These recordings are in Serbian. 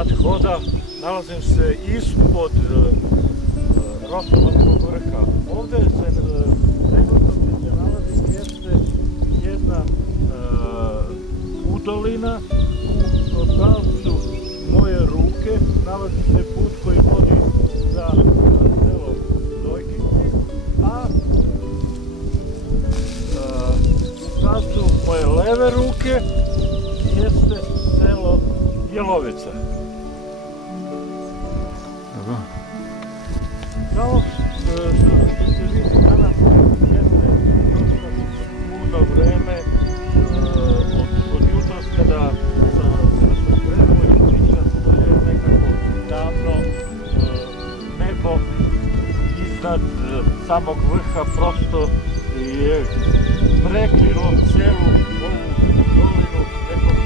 sat hoda nalazim se ispod Rostovarskog vrha. Ovde se trenutno gdje se nalazim jeste jedna udolina. U pravcu moje ruke nalazi se put koji vodi za selo Dojkinci, a u pravcu moje leve ruke jeste selo Jelovica. Kao što se vidi danas jeste dosta mudno vreme od jutros kada sam krenuo i pričat da je nekako davno nebo iznad samog vrha prosto je prekrilo celu ovu dolinu nekom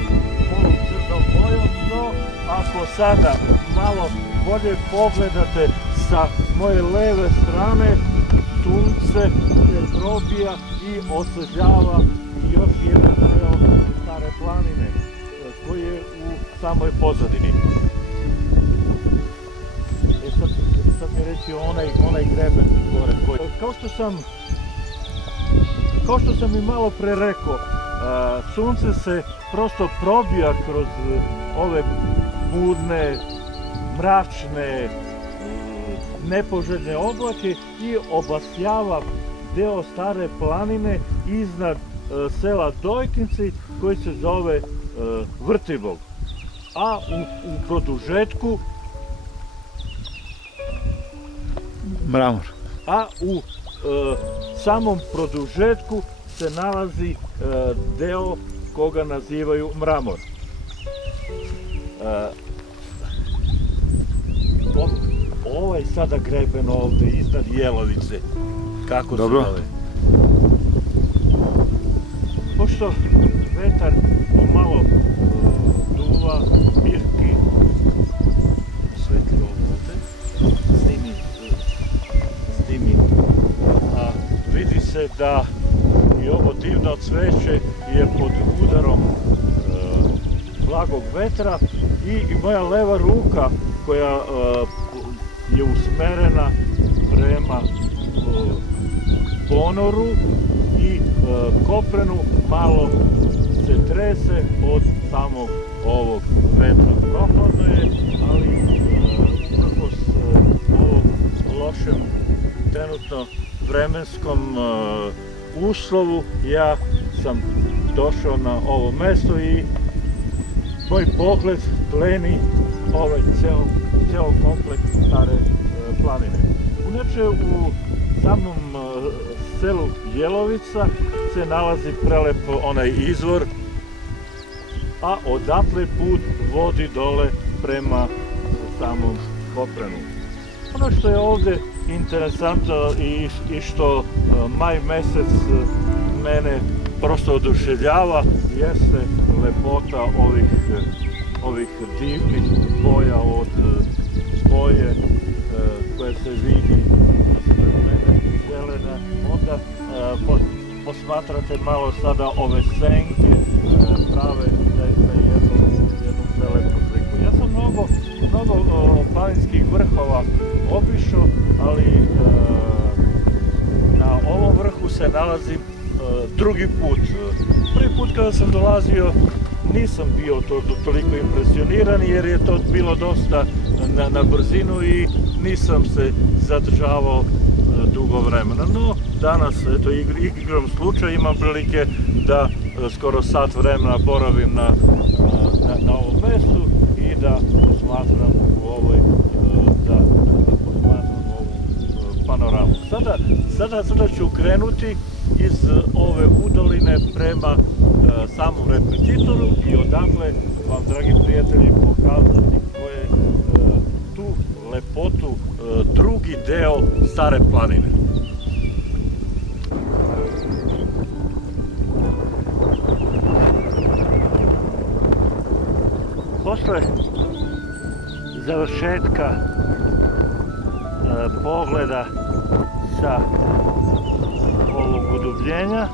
polucrnom bojom, no ako sada malo bolje pogledate sa moje leve strane, sunce se probija i osvetljava još jedan deo Stare planine koji je u samoj pozadini. Sad mi reći onaj greben gore koji... Kao što sam i malo pre rekao, sunce se prosto probija kroz ove burne, mračne, nepoželjne oblake i obasjava deo Stare planine iznad sela Dojkinci koji se zove Vrtibog. A u produžetku Mramor. A u samom produžetku se nalazi deo koga nazivaju Mramor. Ovaj sada greben ovde iznad Jelovice, kako se zove. Pošto vetar pomalo duva, mirki, svetli ovde, snimi, a vidi se da i ovo divno cveće je pod udarom blagog vetra i moja leva ruka koja je usmerena prema ponoru i koprenu malo se trese od samog ovog vetra. Prohladno je, ali uprkos ovog lošem trenutno vremenskom uslovu ja sam došao na ovo mesto i moj pogled pleni ovaj ceo kompleks Stare planine. Inače, u samom selu Jelovica se nalazi prelep onaj izvor, a odatle put vodi dole prema samom koprenu. Ono što je ovde interesantno i što maj mesec mene prosto oduševljava jeste lepota ovih divnih boja od boje koje se vidi ispred mene zelena, onda posmatrate malo sada ove senke prave zaista jednu prelepu sliku. Ja sam mnogo planinskih vrhova obišao, ali na ovom vrhu se nalazim drugi put. Prvi put kada sam dolazio nisam bio toliko impresioniran jer je to bilo dosta na brzinu i nisam se zadržavao dugo vremena. No, danas, eto, igrom slučaja imam prilike da skoro sat vremena boravim na ovom mestu i da posmatram ovu panoramu. Sada ću krenuti iz ove udoline prema samom repetitoru i odakle vam, dragi prijatelji, pokazati koje tu lepotu drugi deo Stare planine. Posle završetka pogleda sa ovog udubljenja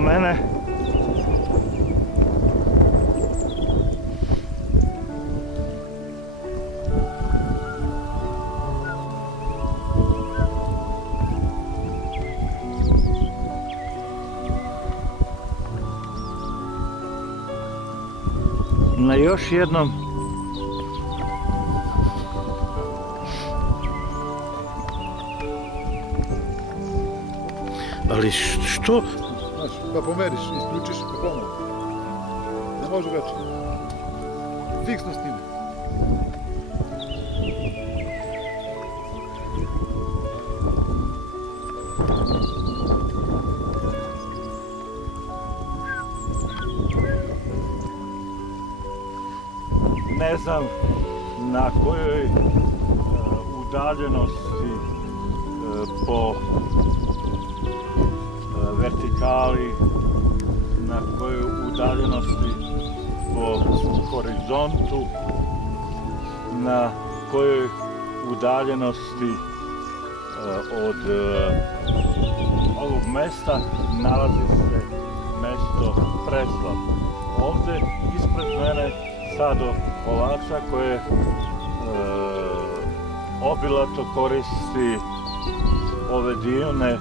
mene. Na još jednom ali što? Znaš, da pomeriš, isključiš i ponovo. Ne može veće. Fiksno s tim. Ne znam na kojoj udaljenosti po vertikali, na kojoj udaljenosti po horizontu, na kojoj udaljenosti od ovog mesta nalazi se mesto Preslav. Ovdje ispred mene stado ovaca koje obilato koristi ove divne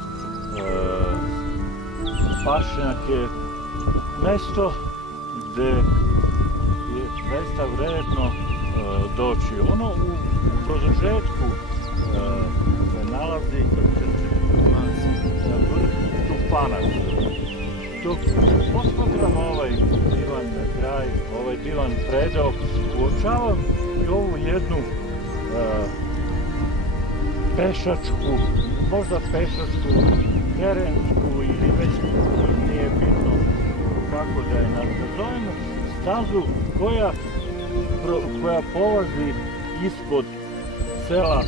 pašnjake, mesto gdje je zaista vredno doći. Ono u produžetku se nalazi vrh Tupanac. Dok posmatram ovaj divan kraj, ovaj divan predeo, uočavam i ovu jednu pešačku, možda pešačku, terensku ili već nije bitno kako da je nazovemo, stazu koja polazi ispod sela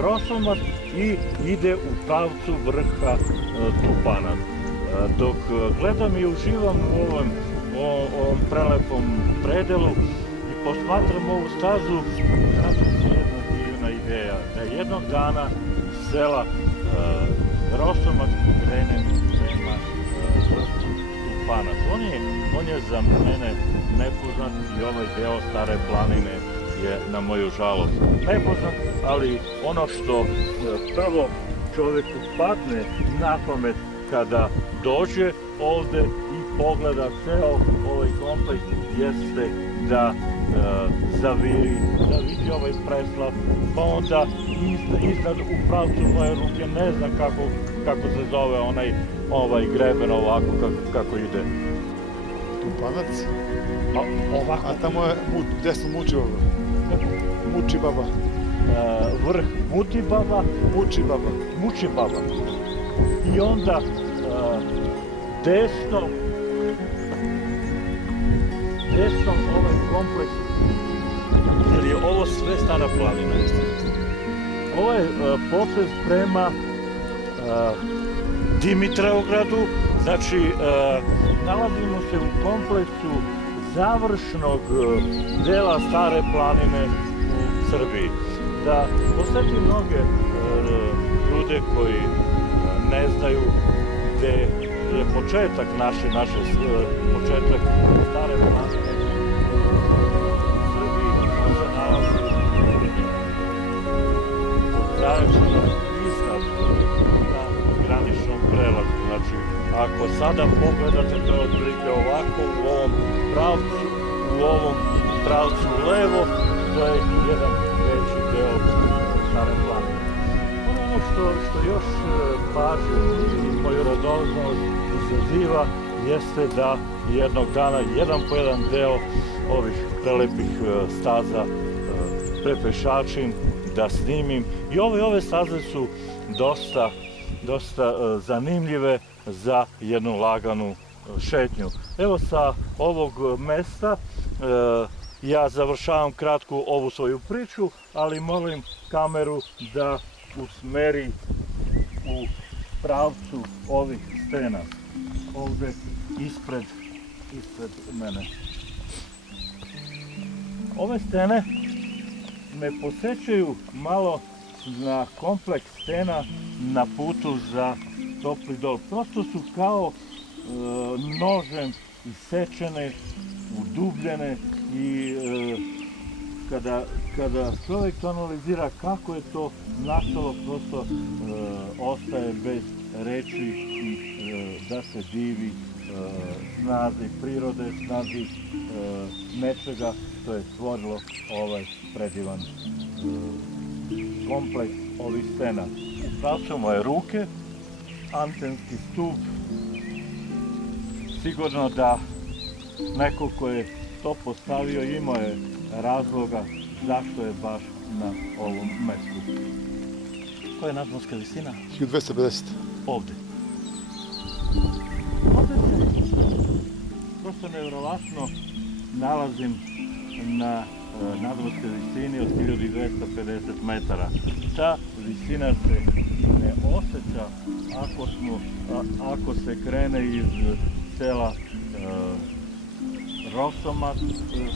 Rosomac i ide u pravcu vrha Tupanac. Dok gledam i uživam u ovom prelepom predelu i posmatram ovu stazu, znači se jedna divna ideja da jednog dana iz sela Rosomac krenem prema Tupanac. On je za mene nepoznat i ovaj deo Stare planine je na moju žalost nepoznat, ali ono što prvo čovjeku padne na pamet kada dođe ovdje i pogleda ceo ovaj kompleks jeste da zaviri, da vidi ovaj Preslav, pa onda iznad u pravcu moje ruke, ne znam kako se zove ovaj greben ovako kako ide. Tupanac? Ovako. A tamo je desno Mučibaba. Mučibaba. Vrh Mutibaba. Mučibaba. Mučibaba. I onda desno ovaj kompleks, jer je ovo sve Stara planina. Ovo je potez prema Dimitrovgradu, znači nalazimo se u kompleksu završnog dela Stare planine u Srbiji. Da posjeti mnoge ljude koji ne znaju gdje je početak početak Stare planine u Srbiji, on se nalazi od Zaječara iznad na graničnom prelazu. Znači, ako sada pogledate to je otprilike ovako u ovom pravcu levo, to je jedan veći deo Stare planine. Ono što još pažnju i moju radoznalost izaziva jeste da jednog dana jedan po jedan deo ovih prelepih staza prepešačim, da snimim. I ove staze su dosta zanimljive za jednu laganu šetnju. Evo sa ovog mesta ja završavam kratku ovu svoju priču, ali molim kameru da usmeri u pravcu ovih stena, ovdje ispred mene. Ove stene me podsjećaju malo na kompleks stena na putu za Topli Dol. Prosto su kao nožem isečene, udubljene i kada čovjek to analizira kako je to nastalo, prosto ostaje bez reči i da se divi snazi prirode, snazi nečega što je stvorilo ovaj predivan kompleks ovih stena. U pravcu moje ruke, antenski stup, sigurno da neko ko je to postavio imao je razloga zašto je baš na ovom mestu. Koja je nadmorska visina? 1250. Ovde. Ovde se prosto nevjerovatno nalazim na nadmorskoj visini od 1250 metara. Ta visina se ne osjeća ako se krene iz sela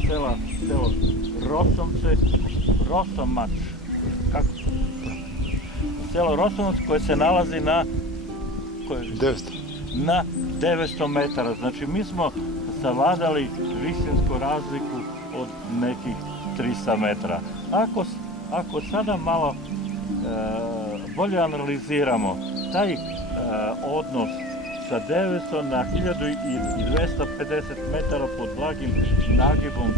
selo Rosomač, selo Rosomač koje se nalazi na 900 metara. Znači mi smo savladali visinsku razliku od nekih 300 metara. Ako sada malo bolje analiziramo taj odnos sa 900 na 1250 metara pod blagim nagibom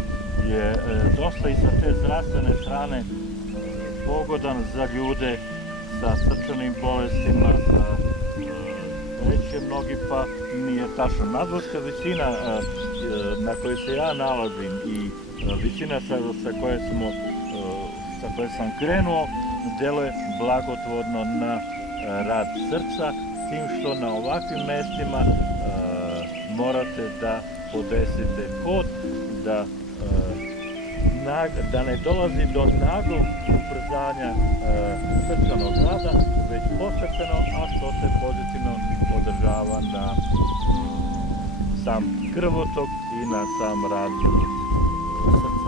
je dosta i sa te zdravstvene strane pogodan za ljude sa srčanim bolestima, reći mnogi pa nije tačno. Nadmorska visina na kojoj se ja nalazim i visina sa koje sam krenuo deluje blagotvorno na rad srca, tim što na ovakvim mestima morate da podesite hod, da ne dolazi do naglog ubrzanja srčanog rada, već postepeno, a što se pozitivno održava na sam krvotok i na sam rad srca.